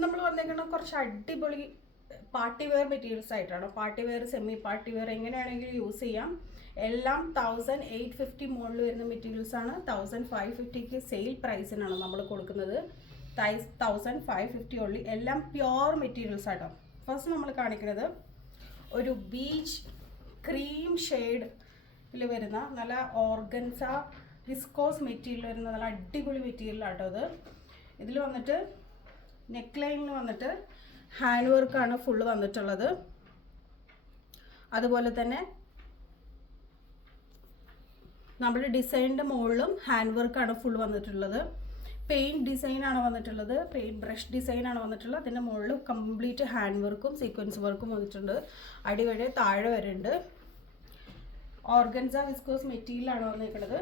ഇന്ന് നമ്മൾ വന്നേക്കുന്ന കുറച്ച് അടിപൊളി പാർട്ടി വെയർ മെറ്റീരിയൽസ് ആയിട്ടാണ്. Party wear, semi party wear എങ്ങനെയാണെങ്കിലും യൂസ് ചെയ്യാം. എല്ലാം 1850 മുകളിൽ വരുന്ന മെറ്റീരിയൽസ് ആണ്. 1550ക്ക് സെയിൽ പ്രൈസിനാണ് നമ്മൾ കൊടുക്കുന്നത്. 1550 ഉള്ളി. എല്ലാം പ്യുവർ മെറ്റീരിയൽസ് ആട്ടോ. ഫസ്റ്റ് നമ്മൾ കാണിക്കുന്നത് ഒരു ബീച്ച് ക്രീം ഷെയ്ഡിൽ വരുന്ന നല്ല ഓർഗൻസ വിസ്കോസ് മെറ്റീരിയൽ വരുന്ന നല്ല അടിപൊളി മെറ്റീരിയൽ ആട്ടോ ഇത്. ഇതിൽ വന്നിട്ട് നെക്ക് ലൈനിൽ വന്നിട്ട് ഹാൻഡ് വർക്കാണ് ഫുള്ള് വന്നിട്ടുള്ളത്. അതുപോലെ തന്നെ നമ്മുടെ ഡിസൈനിൻ്റെ മുകളിലും ഹാൻഡ് വർക്കാണ് ഫുൾ വന്നിട്ടുള്ളത്. പെയിൻറ്റ് ഡിസൈനാണ് വന്നിട്ടുള്ളത്. പെയിൻറ്റ് ബ്രഷ് ഡിസൈനാണ് വന്നിട്ടുള്ളത്. അതിൻ്റെ മുകളിൽ കംപ്ലീറ്റ് ഹാൻഡ് വർക്കും സീക്വൻസ് വർക്കും വന്നിട്ടുണ്ട്. അടിവഴി താഴെ വരുന്നുണ്ട്. ഓർഗൻസ വിസ്കോസ് മെറ്റീരിയലാണ് വന്നേക്കുന്നത്.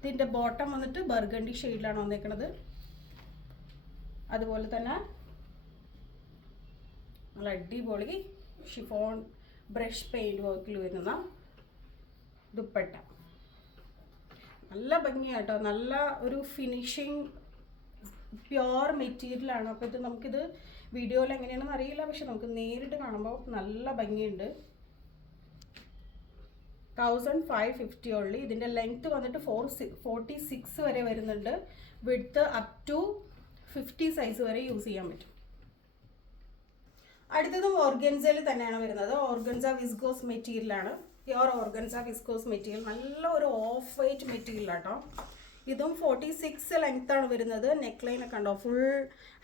ഇതിൻ്റെ ബോട്ടം വന്നിട്ട് ബർഗണ്ടി ഷെയ്ഡിലാണ് വന്നേക്കുന്നത്. അതുപോലെ തന്നെ നല്ല അടിപൊളി ഷിഫോൺ ബ്രഷ് പെയിൻറ്റ് വർക്കിൽ വരുന്ന ദുപ്പട്ട. നല്ല ഭംഗിയാട്ടോ. നല്ല ഒരു ഫിനിഷിങ് പ്യുവർ മെറ്റീരിയലാണ്. അപ്പോൾ ഇത് നമുക്കിത് വീഡിയോയിൽ എങ്ങനെയാണെന്ന് അറിയില്ല, പക്ഷെ നമുക്ക് നേരിട്ട് കാണുമ്പോൾ നല്ല ഭംഗിയുണ്ട്. 1550 ഉള്ളി. ഇതിൻ്റെ ലെങ്ത്ത് വന്നിട്ട് 46 വരെ വരുന്നുണ്ട്. വിഡ്ത്ത് അപ് ടു 50 സൈസ് വരെ യൂസ് ചെയ്യാൻ പറ്റും. അടുത്തതും ഓർഗൻസയിൽ തന്നെയാണ് വരുന്നത്. ഓർഗൻസ വിസ്കോസ് മെറ്റീരിയലാണ്. Pure organza viscose material. നല്ല ഒരു ഓഫ് വൈറ്റ് മെറ്റീരിയലാട്ടോ. ഇതും 46 ലെങ്ത്താണ് വരുന്നത്. നെക്ക് ലൈനൊക്കെ ഉണ്ടോ, ഫുൾ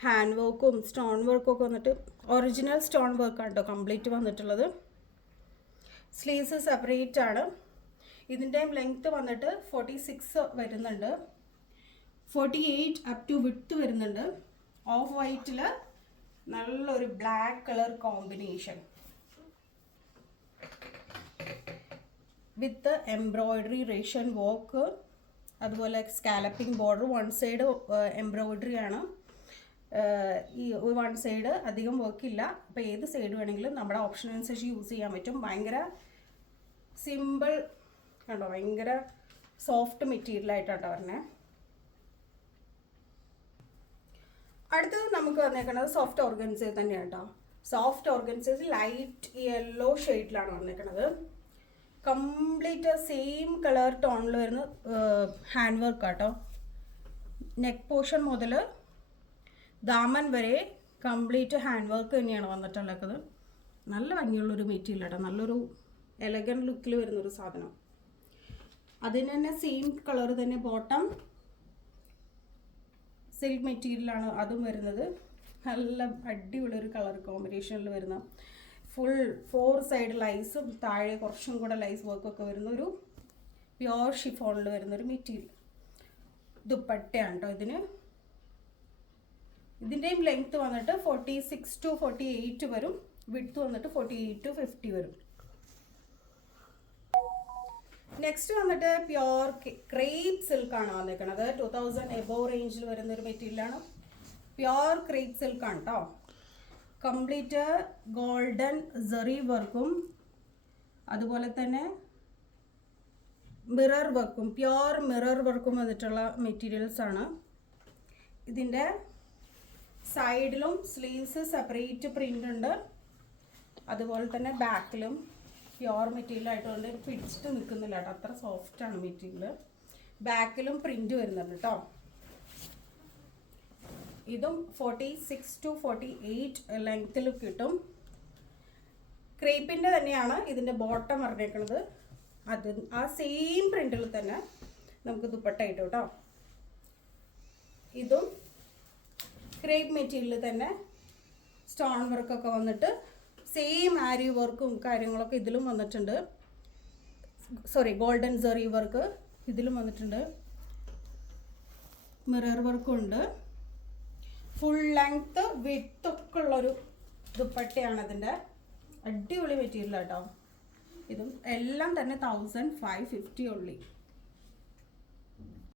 ഹാൻഡ് വർക്കും സ്റ്റോൺ വർക്കും ഒക്കെ വന്നിട്ട് ഒറിജിനൽ സ്റ്റോൺ വർക്കാണ് കേട്ടോ കംപ്ലീറ്റ് വന്നിട്ടുള്ളത്. സ്ലീവ്സ് സെപ്പറേറ്റ് ആണ്. ഇതിൻ്റെയും ലെങ്ത്ത് വന്നിട്ട് 46 വരുന്നുണ്ട്. 48 അപ് ടു വിഡ്ത്ത് വരുന്നുണ്ട്. ഓഫ് വൈറ്റിൽ നല്ലൊരു black colour combination with embroidery ration work, അതുപോലെ scalloping border. One side embroidery ആണ്. ഈ വൺ സൈഡ് അധികം വർക്കില്ല. അപ്പോൾ ഏത് സൈഡ് വേണമെങ്കിലും നമ്മുടെ ഓപ്ഷൻ അനുസരിച്ച് യൂസ് ചെയ്യാൻ പറ്റും. ഭയങ്കര സിമ്പിൾ കണ്ടോ, ഭയങ്കര സോഫ്റ്റ് മെറ്റീരിയലായിട്ടാണ് പറഞ്ഞത്. അടുത്തത് നമുക്ക് വന്നേക്കുന്നത് സോഫ്റ്റ് ഓർഗൻസയിൽ തന്നെയാണ് കേട്ടോ. സോഫ്റ്റ് ഓർഗൻസയിൽ ലൈറ്റ് യെല്ലോ ഷെയ്ഡിലാണ് വന്നേക്കുന്നത്. കംപ്ലീറ്റ് സെയിം കളർ ടോണിൽ വരുന്ന ഹാൻഡ് വർക്ക് കേട്ടോ. നെക്ക് പോർഷൻ മുതൽ ദാമൻ വരെ കംപ്ലീറ്റ് ഹാൻഡ് വർക്ക് തന്നെയാണ് വന്നിട്ടുള്ളത്. നല്ല ഭംഗിയുള്ളൊരു മെറ്റീരിയൽ കേട്ടോ. നല്ലൊരു എലഗൻറ്റ് ലുക്കിൽ വരുന്നൊരു സാധനം. അതിന് തന്നെ സെയിം കളർ തന്നെ ബോട്ടം സിൽക്ക് മെറ്റീരിയലാണ് അതും വരുന്നത്. നല്ല അടിപൊളി ഒരു കളർ കോമ്പിനേഷനിൽ വരുന്ന ഫുൾ 4 സൈഡ് ലൈസും താഴെ കുറച്ചും കൂടെ ലൈസ് വർക്കൊക്കെ വരുന്ന ഒരു പ്യുവർ ഷിഫോണിൽ വരുന്നൊരു മെറ്റീരിയൽ ദുപ്പട്ടയാണ് കേട്ടോ ഇതിന്. ഇതിൻ്റെയും ലെങ്ത്ത് വന്നിട്ട് 46 to 48 വരും. വിഡ്ത്ത് വന്നിട്ട് 48 to 50 വരും. നെക്സ്റ്റ് വന്നിട്ട് പ്യുവർ ക്രേപ്പ് സിൽക്കാണ് വന്നിരിക്കുന്നത്. 2000 എബോവ് റേഞ്ചിൽ വരുന്നൊരു മെറ്റീരിയലാണ്. പ്യുവർ ക്രേപ്പ് സിൽക്കാണ് കേട്ടോ. കംപ്ലീറ്റ് ഗോൾഡൻ സെറി വർക്കും അതുപോലെ തന്നെ മിറർ വർക്കും, പ്യുവർ മിറർ വർക്കും വന്നിട്ടുള്ള മെറ്റീരിയൽസാണ്. ഇതിൻ്റെ സൈഡിലും സ്ലീവ്സ് സെപ്പറേറ്റ് പ്രിൻ്റ് ഉണ്ട്. അതുപോലെ തന്നെ ബാക്കിലും പ്യുവർ മെറ്റീരിയൽ ആയതുകൊണ്ട് പിടിച്ചിട്ട് നിൽക്കുന്നില്ല കേട്ടോ. അത്ര സോഫ്റ്റാണ് മെറ്റീരിയൽ. ബാക്കിലും പ്രിൻ്റ് വരുന്നുണ്ട് കേട്ടോ. ഇതും 46 to 48 ലെങ്ത്തിൽ കിട്ടും. ക്രേപ്പിൻ്റെ തന്നെയാണ് ഇതിൻ്റെ ബോട്ടം പറഞ്ഞേക്കുന്നത്. അത് ആ സെയിം പ്രിൻ്റിൽ തന്നെ നമുക്ക് ദുപ്പട്ട കിട്ടും കേട്ടോ. ഇതും ക്രേപ്പ് മെറ്റീരിയൽ തന്നെ സ്റ്റോൺ വർക്കൊക്കെ വന്നിട്ട് സെയിം ആരി വർക്കും കാര്യങ്ങളൊക്കെ ഇതിലും വന്നിട്ടുണ്ട്. ഗോൾഡൻ സെറി വർക്ക് ഇതിലും വന്നിട്ടുണ്ട്. മിറർ വർക്കും ഉണ്ട്. ഫുൾ ലെങ്ത്ത് വിഡ്ത്ത് ഒക്കെ ഉള്ളൊരു ദുപ്പട്ടയാണ് ഇതിൻ്റെ. അടിപൊളി മെറ്റീരിയൽ കേട്ടോ. ഇതും എല്ലാം തന്നെ 1550 ഉള്ളി.